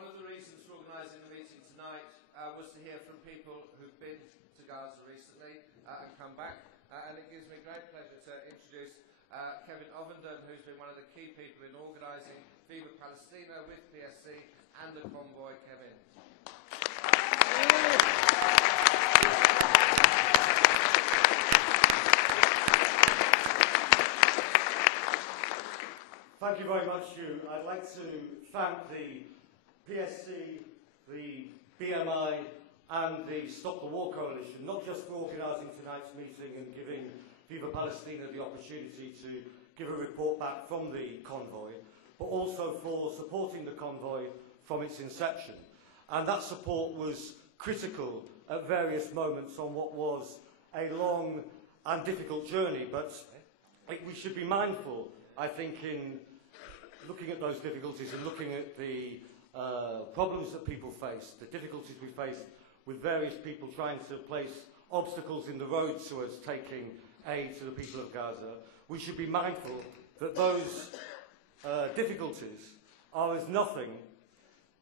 one of the reasons for organising the meeting tonight was to hear from people who've been to Gaza recently and come back. And it gives me great pleasure to introduce Kevin Ovenden, who's been one of the key people in organising Viva Palestina with PSC and the Convoy. Kevin. Thank you very much, Hugh. I'd like to thank the PSC, the BMI and the Stop the War Coalition, not just for organising tonight's meeting and giving Viva Palestina the opportunity to give a report back from the convoy, but also for supporting the convoy from its inception. And that support was critical at various moments on what was a long and difficult journey, but we should be mindful, I think, in looking at those difficulties and looking at the problems that people face, the difficulties we face with various people trying to place obstacles in the road to us taking aid to the people of Gaza, we should be mindful that those difficulties are as nothing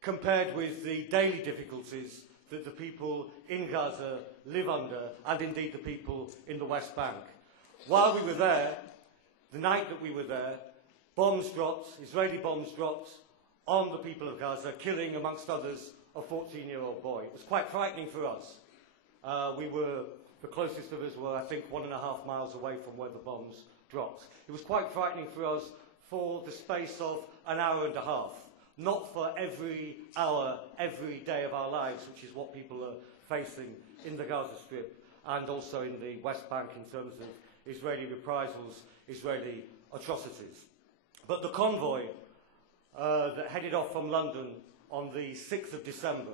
compared with the daily difficulties that the people in Gaza live under, and indeed the people in the West Bank. While we were there, the night that we were there, bombs dropped, Israeli bombs dropped on the people of Gaza, killing, amongst others, a 14-year-old boy. It was quite frightening for us. The closest of us were, I think, 1.5 miles away from where the bombs dropped. It was quite frightening for us for the space of an hour and a half, not for every hour, every day of our lives, which is what people are facing in the Gaza Strip and also in the West Bank in terms of Israeli reprisals, Israeli atrocities. But the convoy that headed off from London on the 6th of December,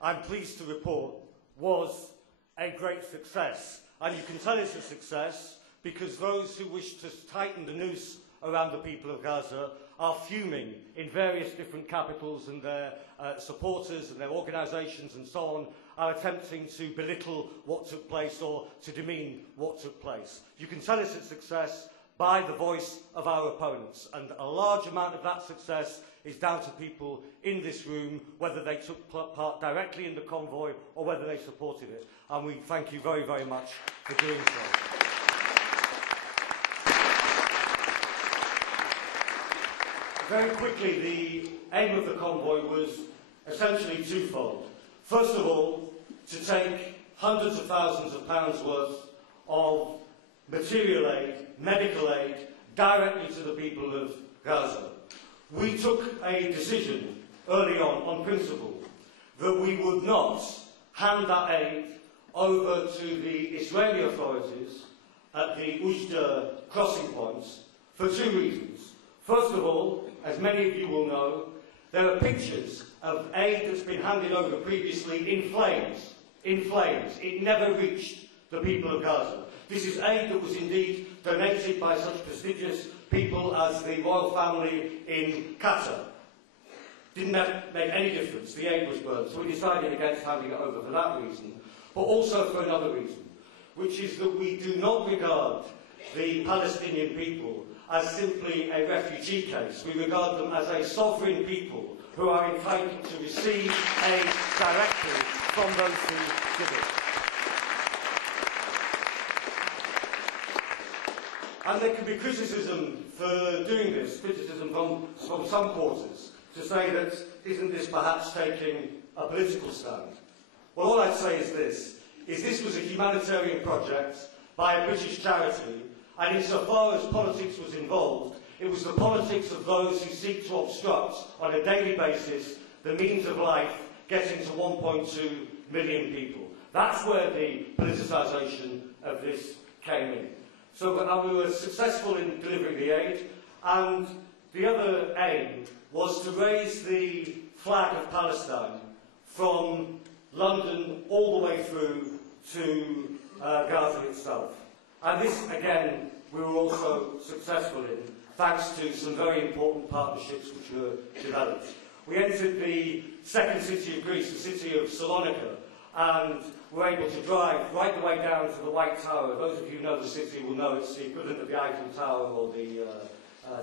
I'm pleased to report, was a great success. And you can tell it's a success because those who wish to tighten the noose around the people of Gaza are fuming in various different capitals, and their supporters and their organisations and so on are attempting to belittle what took place or to demean what took place. You can tell it's a success by the voice of our opponents, and a large amount of that success is down to people in this room, whether they took part directly in the convoy or whether they supported it, and we thank you very, very much for doing so. Very quickly, the aim of the convoy was essentially twofold. First of all, to take hundreds of thousands of pounds worth of material aid, medical aid, directly to the people of Gaza. We took a decision early on principle, that we would not hand that aid over to the Israeli authorities at the Ujda crossing points for two reasons. First of all, as many of you will know, there are pictures of aid that's been handed over previously in flames. In flames. It never reached the people of Gaza. This is aid that was indeed donated by such prestigious people as the royal family in Qatar. Didn't make any difference. The aid was burned. So we decided against handing it over for that reason, but also for another reason, which is that we do not regard the Palestinian people as simply a refugee case. We regard them as a sovereign people who are entitled to receive aid directly from those who give it. And there can be criticism for doing this, criticism from some quarters, to say that isn't this perhaps taking a political stand? Well, all I'd say is this was a humanitarian project by a British charity, and insofar as politics was involved, it was the politics of those who seek to obstruct on a daily basis the means of life getting to 1.2 million people. That's where the politicisation of this came in. So we were successful in delivering the aid, and the other aim was to raise the flag of Palestine from London all the way through to Gaza itself. And this, again, we were also successful in, thanks to some very important partnerships which were developed. We entered the second city of Greece, the city of Salonika, and were able to drive right the way down to the White Tower. Those of you who know the city will know it's the equivalent of the Eiffel Tower or the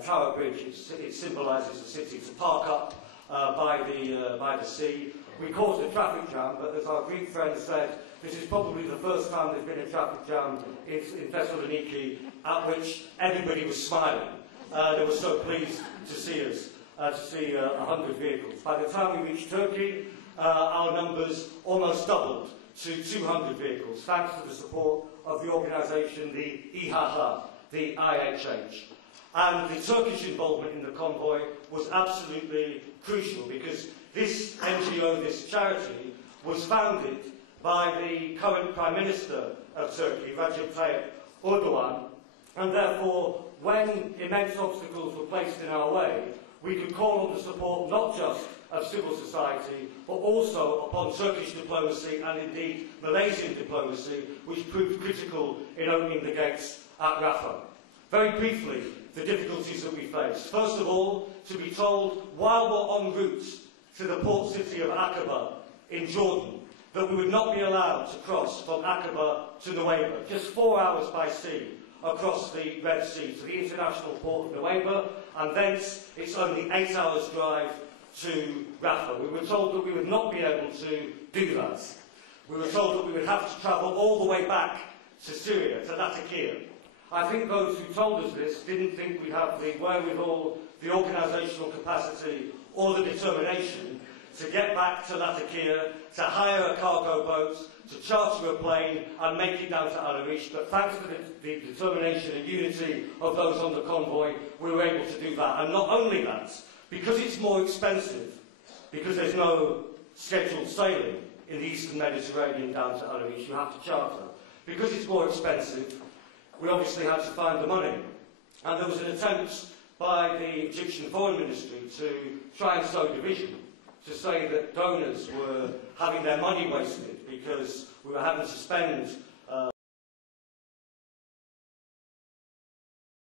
Tower Bridge. It symbolises the city. To park up by the sea. We caused a traffic jam, but as our Greek friend said, this is probably the first time there's been a traffic jam in Thessaloniki at which everybody was smiling. They were so pleased to see us, to see 100 vehicles. By the time we reached Turkey, our numbers almost doubled to 200 vehicles, thanks to the support of the organisation, the İHA, the IHH. And the Turkish involvement in the convoy was absolutely crucial because this NGO, this charity, was founded by the current Prime Minister of Turkey, Recep Tayyip Erdogan, and therefore, when immense obstacles were placed in our way, we could call on the support not just of civil society, but also upon Turkish diplomacy and indeed Malaysian diplomacy, which proved critical in opening the gates at Rafah. Very briefly, the difficulties that we faced. First of all, to be told while we're en route to the port city of Aqaba in Jordan, that we would not be allowed to cross from Aqaba to Nuweiba, just 4 hours by sea across the Red Sea to the international port of Nuweiba, and thence it's only 8 hours drive to Rafah. We were told that we would not be able to do that. We were told that we would have to travel all the way back to Syria, to Latakia. I think those who told us this didn't think we'd have the wherewithal, the organisational capacity or the determination to get back to Latakia, to hire a cargo boat, to charter a plane and make it down to Al Arish. But thanks to the determination and unity of those on the convoy, we were able to do that. And not only that, because it's more expensive, because there's no scheduled sailing in the Eastern Mediterranean down to Al Arish, you have to charter. Because it's more expensive, we obviously had to find the money. And there was an attempt by the Egyptian Foreign Ministry to try and sow division, to say that donors were having their money wasted because we were having to spend